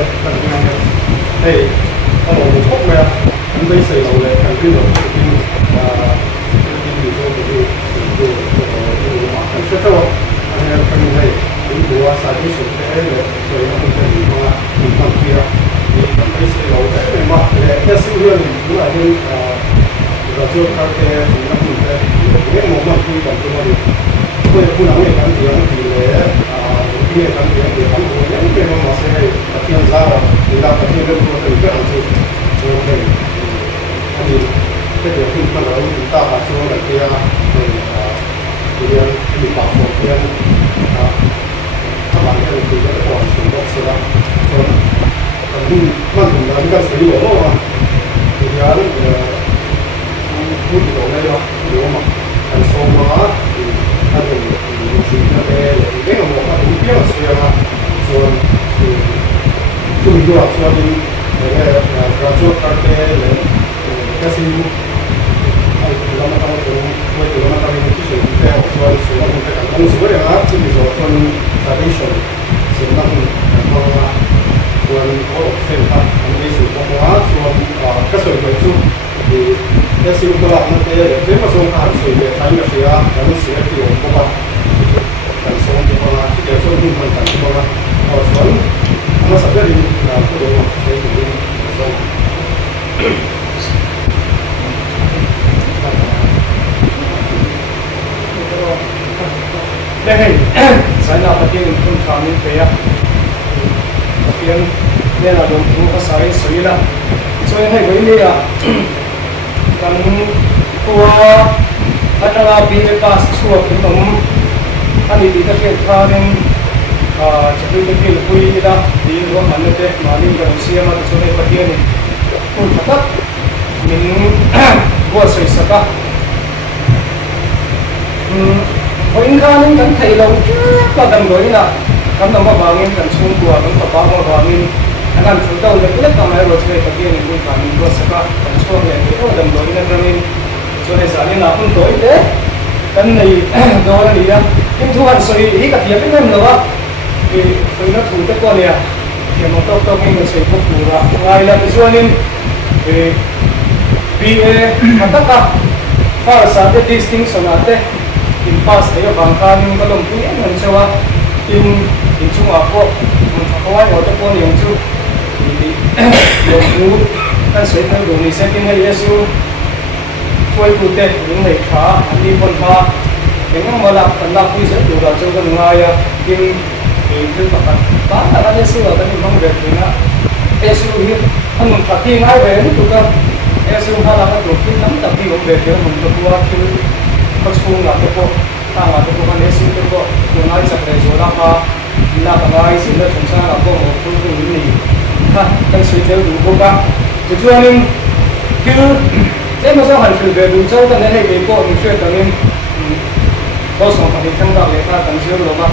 เลยกันงานเฮ้ยเอาหมูพกมาอันไม่ใส่เราเลยกันขึ้นหรอกกินกินอยู่ตัวมากันเชื่อตัวอันนี้เป็นไงเป็นตัวสายที่สุดเลยสวยงามเป็นดีมากมีความเพียรมีความไม่ใส่เราแต่ไม่มากเลยแค่สิ่งเดียวนี่ดูอะไรเราชอบการแก้สิ่งนั้นเลยเนี่ยมองมันคุยกันตัวนี้คุยคุณเอาเองกันเดียวนี่เลยini kan dia kan yang memang masih latihan Zara tidak latihan dari itu harus jadi jadi kita pun kalau kita harus latihan dia di platform dia apa yang itu jadi orang sudah sudah jadi mana kita sendiri orang dia pun tidak ada rumah dan semua ada sudah ada ini mau apa dia sudah soal sudah soal ini graduate karena kasih lama tahun itu sudah soal kita kan sebenarnya apa sih soal tradition sebenarnya soal sengkak ini semua soal kasih itu di kasih untuk nanti dia masuk harus dia tanya dia harus dia dia apa kan soal dia dia soal dia kan soal soal ama sebenarnya aku dah saya ini soal deh saya nak pakai untuk kami payah pakai dia nak untuk saya lah so yang ini ya kan tua adalah bila pas suap itu ani tidak kekarin jadi lebih lebih dah di luar mana deh maling dan usia mana sore pakai ni pun tetap min gua sesuatu poin kan kan thầy lâu và gần gũi là kan nama bangin kan sungguh kan apa bangin akan sudah udah kita kamera rotsnya pakai ni pun kami gua sekarang kan sudah itu dan gua ini kami sudah saling lapun toy deh kan ni dua ni ya ini tuan soi ini kat dia pun lepas di final tu tak kau ni ya yang mau top ini soi pun pura ngai lah tuan ini BA katakan fasa ada distinction ada impas ayo bangkan kalau punya mencoba in cuma aku awal waktu pun yang tu yang tu kan saya tahu ni saya kena Yesus kue putih yang mereka ini pun ha dengan malah tanda pun saya tu dah coba ngaya in itu tak kan Yesus ada ni memang berkena Yesus ini kan mengkati ngai ni tu kan Yesus hala kan tu kita tapi orang berkena membuat Pasung lah tu ko, tang lah tu ko kan Yesus tu ko, tunai sakit zola ka, ina kangai sila cungsa lah ko mau tu ini, ha, kan sudah dulu ka, tujuan kil, saya masa hancur beru jauh kan ni beko, mungkin kami kosong kami tengah leka kan siapa lama,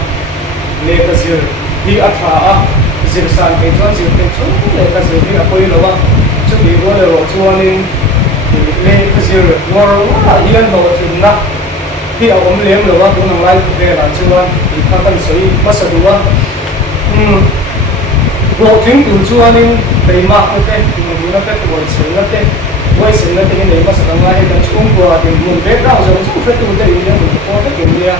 leka siapa, di atas zirsan kejuan siapa tu leka siapa apa yang lama, cuma boleh tujuan leka siapa, orang ikan bawa cinaที่เอาผมเลี้ยงหรือว่าคุณทางไล่เรียนหลานชื่อว่าอีกครั้งกันสวยวัสดุว่าโลกถึงตัวชัวนี่ไปมากนั่นเองมันนั่นเป็นวัยสิ่งนั่นเองวัยสิ่งนั่นเองในภาษาไทยกันชุ่มกว่าถึงมันเป็นเราจะชุ่มเป็นตัวเดียวมันพอได้เกี่ยวเนี่ย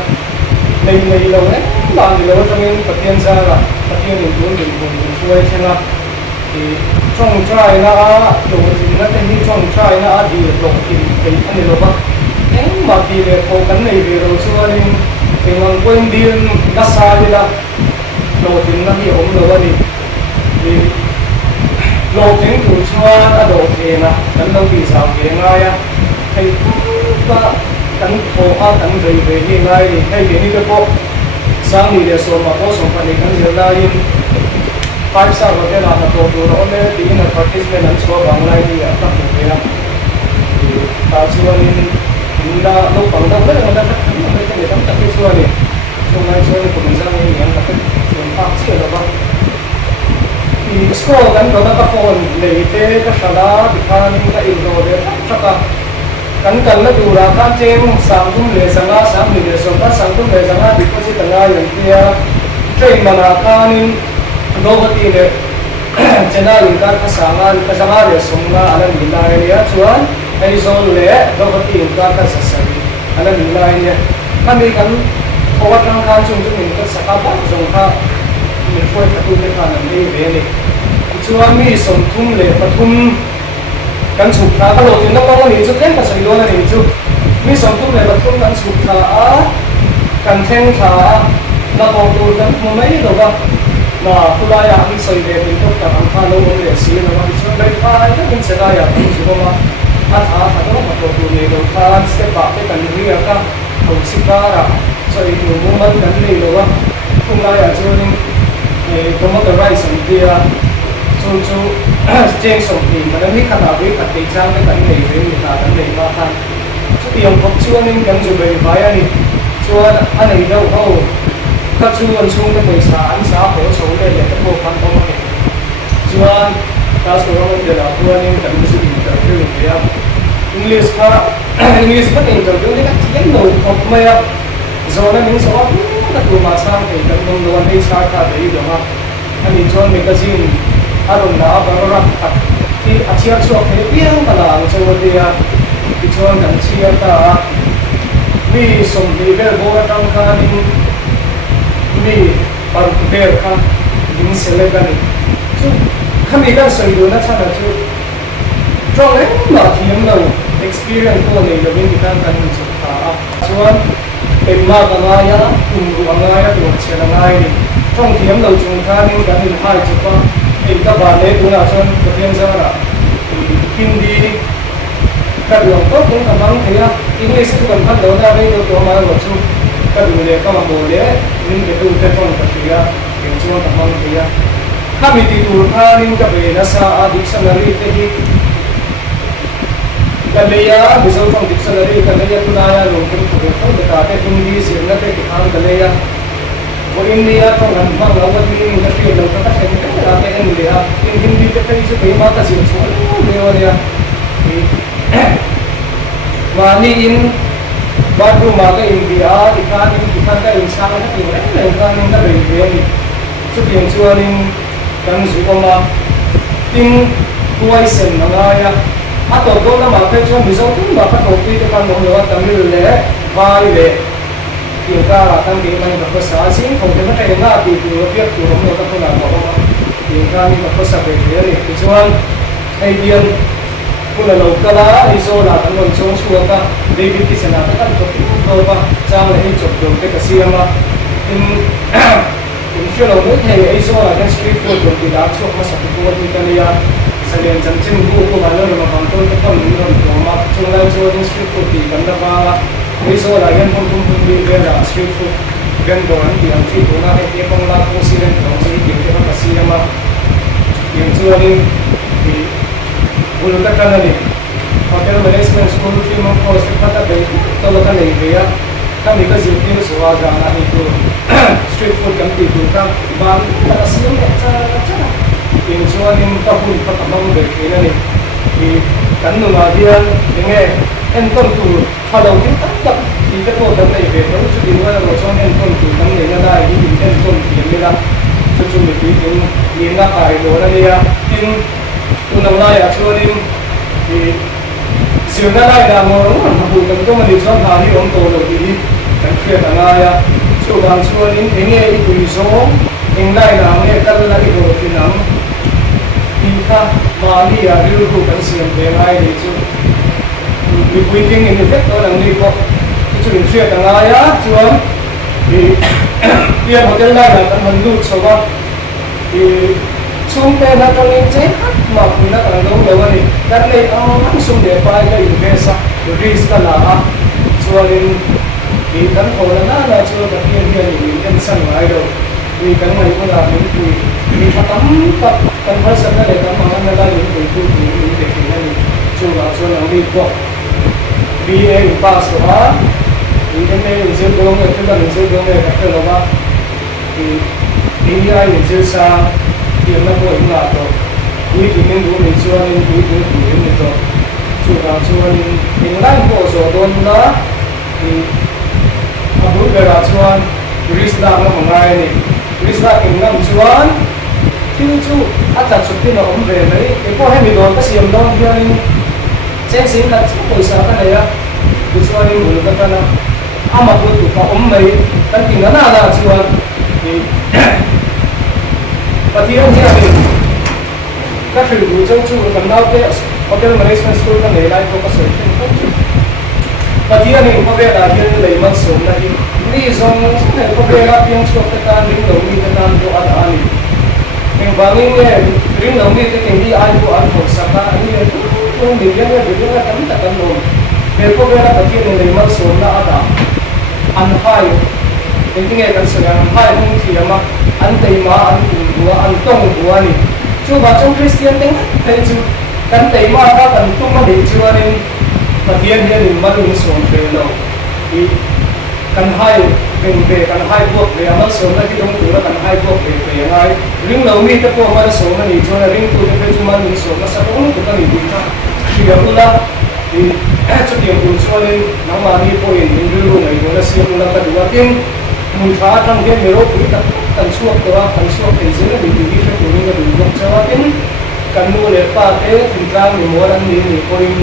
ในเราเนี่ยบางเราจะมีปฏิญาณละปฏิญาณตัวหนึ่งคนช่วยใช่ไหมที่ช่องใจนะโลกสิ่งนั่นเองที่ช่องใจนะดีโลกที่เป็นอันนี้เราบ้างmati le ko kan nei ve ro chuanin engang poin din na sa dila lo tin na hi om lo ani ni lo tin tu chuan a do the na kan lo ti sa ve nga ya thei pa kan ko a kan rei ve hi ngai ni thei ve ni ko sang ni le so ma ko so pa ni kan je la in 5-star hotel na to to ro le ti na participant an so bang lai ni a ta ko ve na ta chuanin na lo pang da le na na ke tam tak ke suani sungai suani ko bisa ni yang tak yang pak sia da ba i scroll kan do ka phone le te ka sala dikhan ka in ro de taka kan kan na dura ka cheng sang tum le sanga sang ni le so ka sang tum le sanga deposit nga yang kia train mana ka ni do ba ti le channel in ka kasanga kasanga le somna ala ni la area chuan ai zon le robati in ka sasai ala ni la area kami kan owa tang khan chung chung in ka sakapa zong kha ni foi ka tu le khan ni ve ni chuan mi som thum le pathum kan chuk tha ka lo tin na ko ni chu ken ka sai lo na ni chu mi som thum le pathum kan chuk tha a kan theng tha na ko tu kan mo mai lo ba na kulaya ang soy de pinto ka ang palo mo le si na ma so dai pa ita kin sega ya ang so ma at ha no ma to ni lo pa step up ke kan ri ka ho sikara so i mo man kan le lo wa kulaya so ni to mo the rice and dia so jeng so ni ma ni ka na ri ka te chang ke kan nei ve ni ta kan nei ma ta so ti ang pop chuan ni kan ju be ba ya ni chuan anei do ho các chú anh chung cái bồi sản xã hỗ trợ để các bộ phận công nghệ chuan các số lượng để là quan nên cần sự interview kia English các interview thì các tiếng nổi học mày rồi là những số các bộ mà sang thì cần nông đoàn hay sao cả đấy được không anh đi cho magazine aron na barora thì achia chuộc thì biết mà là cho đi thì cho cần chia ta vì sống thì về bộ trong cái mi par ver ka din selegani chu khami kan soi do na chana chu strong ma thiam lo experience ko nei lo bin kan kan chu ta chuan emma ka nga ya ru anga ya tu chela ngai ni strong thiam lo chung kha ning kan in hai chu pa ei ka ba le tu na chuan ko thiam za ra hindi ka lo ko kung ka mang thia english ku kan phan lo na re do to ma lo chu ka du le ka ma mo le ning ke tu te ton ka thia ke chuan ka mang thia khami ti tur kha ning ka be na sa a dictionary te hi ka le ya bizo from dictionary ka le ya tu na ya lo ke tu ko ta te hindi sir na te khang ka le ya ko india to nan ma lo ka ni ka ti lo ka ta ke ka te en le ya in hindi te kai chu be ma ka sin chu le wa ya ma ni in baru maga India ikan ka insan ka tinggal ikan ka beri so yang chuanin kan sukoma ting tuai sen mangaya ato do na ma pe chuan bizo tin ba ka to pi te kan mo lo tamil le vai le yung ka kan ke mai ba ko sa sin ko te ka nga pi tu pi tu mo ka ko na ba ko yung ka ni ba ko sa be ni chuan ai dian kuna lo kala iso la kan non chong chuwa ka David kisana ta kan to ba chang le chok do ke ka siama in sure lo ne ai so la kan street food ko ti da chok ma sa ko ni ka ya sa len chan chen bu ko ba lo ma kan to ka ni non to ma chung la cho ni street food ti kan da ba ai so la yan pom ni ke la street food gan do an ti an ti ko na he pong la ko si len to si ti ke ka siama in chuan ni Ulukat ka ni hotel management school fi mo course pata be to lo ka nei be ya kami ka zin so wa ga na ni to street food kam ti tu ka ba ta siam cha cha in chuan in ta hu pa tamang be ke na ni kan no ma dian nge en ton tu ha lo tin ta ta ti ka to da nei be to chu din wa lo chuan en ton tu tam nei na dai ni en ton ti me la chu chu mi ti tin ni na ai lo na ni ya tin tu nang lai a chuanin thì siêu na lai da mo ma bu kam to mani chuan ha hi om to lo hi kan khia ta nga ya chu ban chuanin enge i pui so eng lai na nge kal la i ro ti nam ti kha ma ni ya ri ru kan siam be ngai ni chu mi pui king in effect to nang ni ko chu in khia ta nga ya chuan thì dia hotel lai na kan man du chowa thì chung te na to ni che ma puna kan lo lo ni dar le ang sum de pa ka invest risk ka la chuanin ni kan ho na chu ka hian ni kan san mai do ni kan mai ko la ni patam ka kan har sa na le ka ma na la ni ko ni de ki na ni chu la chu na ni ko BA pass ha ni kan ne je do nge ka ni je do nge ka lo ba ni ai ni je sa tiền nó có những là rồi quý thì nên đủ mình chưa nên quý cũng đủ mình rồi chủ đạo chưa nên mình đang có số đơn đó thì mà bữa về là chuan risk đã nó một ngày này risk đã kinh năm chuan thiếu chú ắt là chụp cái nó ống về đấy cái cô hay bị đồn cái xiêm đó thì anh trên xin là chú hồi sáng cái này á thì chú anh ngủ được cái nào mà tôi tụt vào ống này cái tiếng nó là chú anh thì và thì anh thấy các thầy cô giáo chú cần nào cái hotel management school cái này lại có cái sự kiện không và thì anh có vẻ là hiện lấy mất số là đi dòng này có vẻ là tiếng chuột cái tan đứng đầu đi cái tan cho anh anh mình vang nghe đứng đầu đi cái tiếng đi ai của anh một sáng anh nghe không bị cái tấm tắc tấm luôn để có vẻ là cái tiếng lấy mất số là anh hai cái nghe cái sự anh hai không thì mà anh thấy mà anh cũng anh tông của anh chú bà trong Christian tiếng thấy chú kan tay ma ka kan tu ma dei chuanin pathian hian ma lung som pe lo I kan hai ken be kan hai buak be amal som na ki dong tu la kan hai buak be pe ngai ring lo mi ta ko ma som na ni chuan ring tu te chu ma lung som na sa ko nu ka ni bi ta ki ya ula I chu ti ku chuanin na ma ni po in ring ru ngai ko la si ula ka duwa tin mun tha thang ge mero pu ta kan chuak ko kan chuak te je na bi bi ta ku ni ga du bok chawa tin kan nu le pa te tin tang ni mo ran ni ni ko in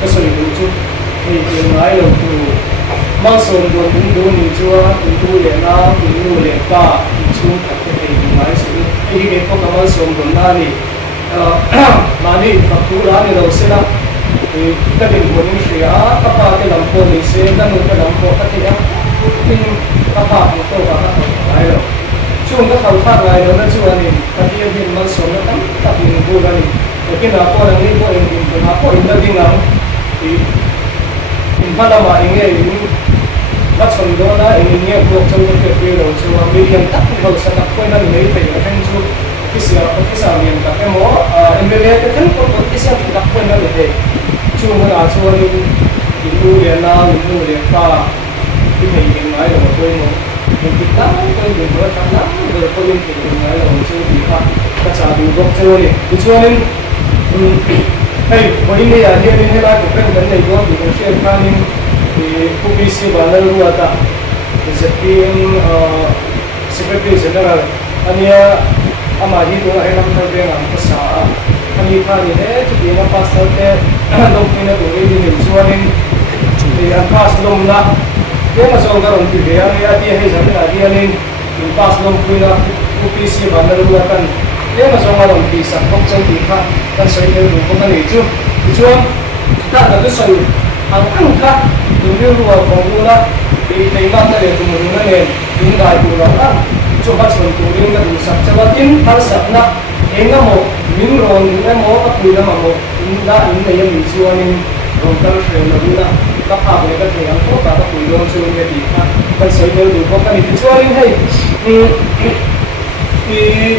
ka so ni chu ni ti ngai lo tu mang son do tin do ni chua tin tu le na tin nu le pa chu ka te ni ngai so ni ge ko ka mang son do na ni ma ni fa tu ra ni lo se na ka din ko ni ria ka pa ke lam ko ni se na nu ka lam ko ka te ya tin ka pa ko to ka ka ngai lo chung cái thầu khác lại đó là chú anh em cái gì hiện mang số nó tắm tập mình vô ra đi cái nào có là người có em cái nào có em đã đi nào thì em phát ra mà em nghe em bắt xong đó là em nghe buộc trong cái việc đó chú anh em hiện tắc thầu sẽ tập quay lên lấy phải là cái chú cái sao miền tập cái mỏ em về cái thân có cái sao tập quay lên để chú nó là chú anh em nuôi liền nào nuôi liền ta cái này cái nói là một quên một mình biết đó cái gì đó trong đó rồi có những cái chuyện này là một số việc khác các xã hội gốc chơi này cho nên hay có những cái hiện nay là cái vấn đề đó thì cũng sẽ khá nên thì cũng bị sự bản năng của ta thì sẽ kiếm secretary general anh ấy ama hi to ai lam thar be ngam ka sa ani kha ni he chu bi na pasal te lom pina to ni ni chuanin thì an pass lom na ke ma song garon ti be ani ati he jam na di ani in pass lom pina UPC ban na lu kan ke ma song garon ti sa khok chang ti kha kan sai le ru ko ni chu chuan ta da du sai ang ang kha du ni ru wa ko la ti nei ma ta le tu mu na ne in dai tu la na cho bắt đầu tụi mình là đủ sạch cho bắt tin thằng sạch na em nó một miếng rồi em mỗi các người nó mà một đã in này em mình xưa nên rồi ta sẽ là đủ là các hàng này các thầy ăn tốt và các người luôn xưa cái gì khác cái sợi đều đủ có cái gì xưa nên hay thì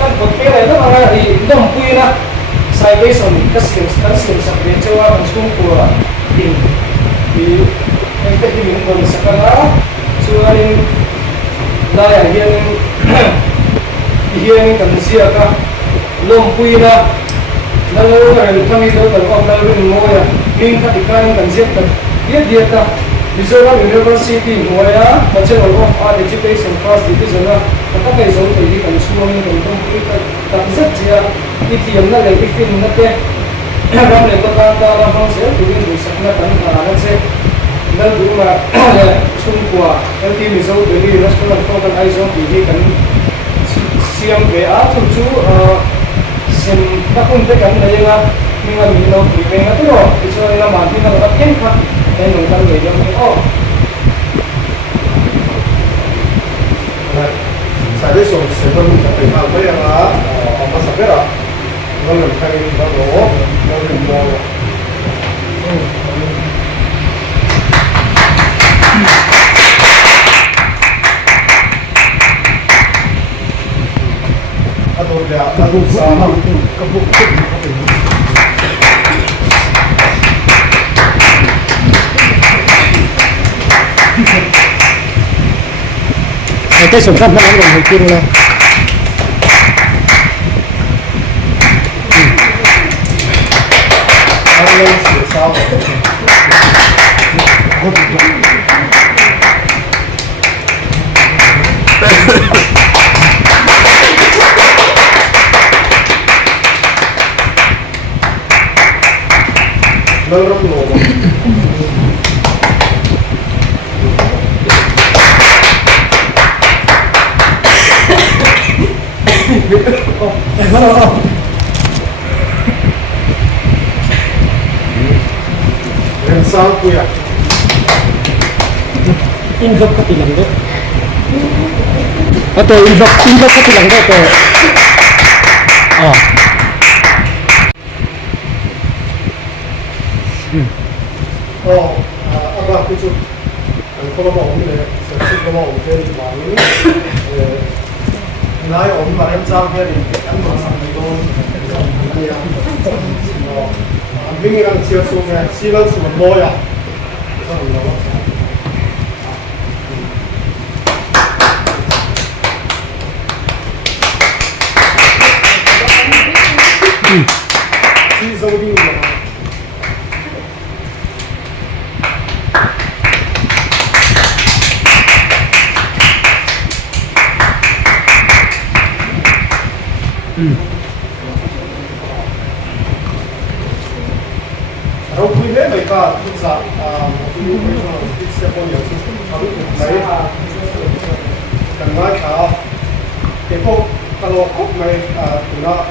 các vật cái này nó là thì đồng quy na sai cái sợi cái xiềng sạch để cho bạn xuống của tiền thì cái gì mình còn sạch là xưa nên đây là hiện cần xia cả lom pui na nó là thằng ấy đâu cần ông đâu đừng ngồi à mình phải cái cần xia cần biết ta Missouri University ngồi á Bachelor of Art Education First Division á các cái giống thì đi cần xuống mình cần không biết tập rất chia đi tìm nó lấy cái phim nó thế làm này có ta làm phong sẽ tụi mình đủ sẵn nó tận là nó sẽ nên đúng là xung qua em tìm mình dâu tới đi nó sẽ làm phong cần ai giống thì cần xem về áo chú xem các công ty cần này là nhưng mà mình đâu thì mình nó tốt rồi thì cho nên là bản thân nó đã kén khắc nên mình cần người giống như ô sai với số sẽ không có thể nào với là ông ta sắp biết rồi nó làm thay nó đổ nó làm mồ atau dia lalu sama kebuk cái sủng khăn nó làm người kia luôn lalu sama Nalrap mo. Eh, ano? Yan sa kuya. Invoke ka tilang do. Ito, invoke ka tilang do. Ito. Oh. Oh, agak kucu. Kalau mau ini, saya mau ini bangun. Nai om kemarin sampai di kan sampai itu. Ya. Oh, ambil kan silang semua boya. Si zombie ni. Kalau punya mereka bisa ini personal step on yang harus mereka karena kalau kok mereka guna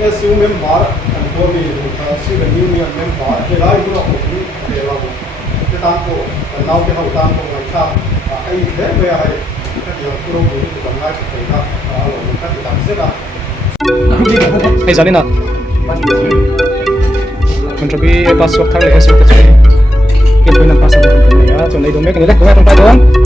SU member dan kami sudah union member kita itu nak ini adalah kita tahu tahu kita tahu mereka ini mereka yang kurang itu karena kita kalau kita tidak bisa Hey, Zalina. Mencoba password thang le SU ka chai. Ke pun nampak sabun tu ni ya. So, ni domek ni dah kau yang tahu.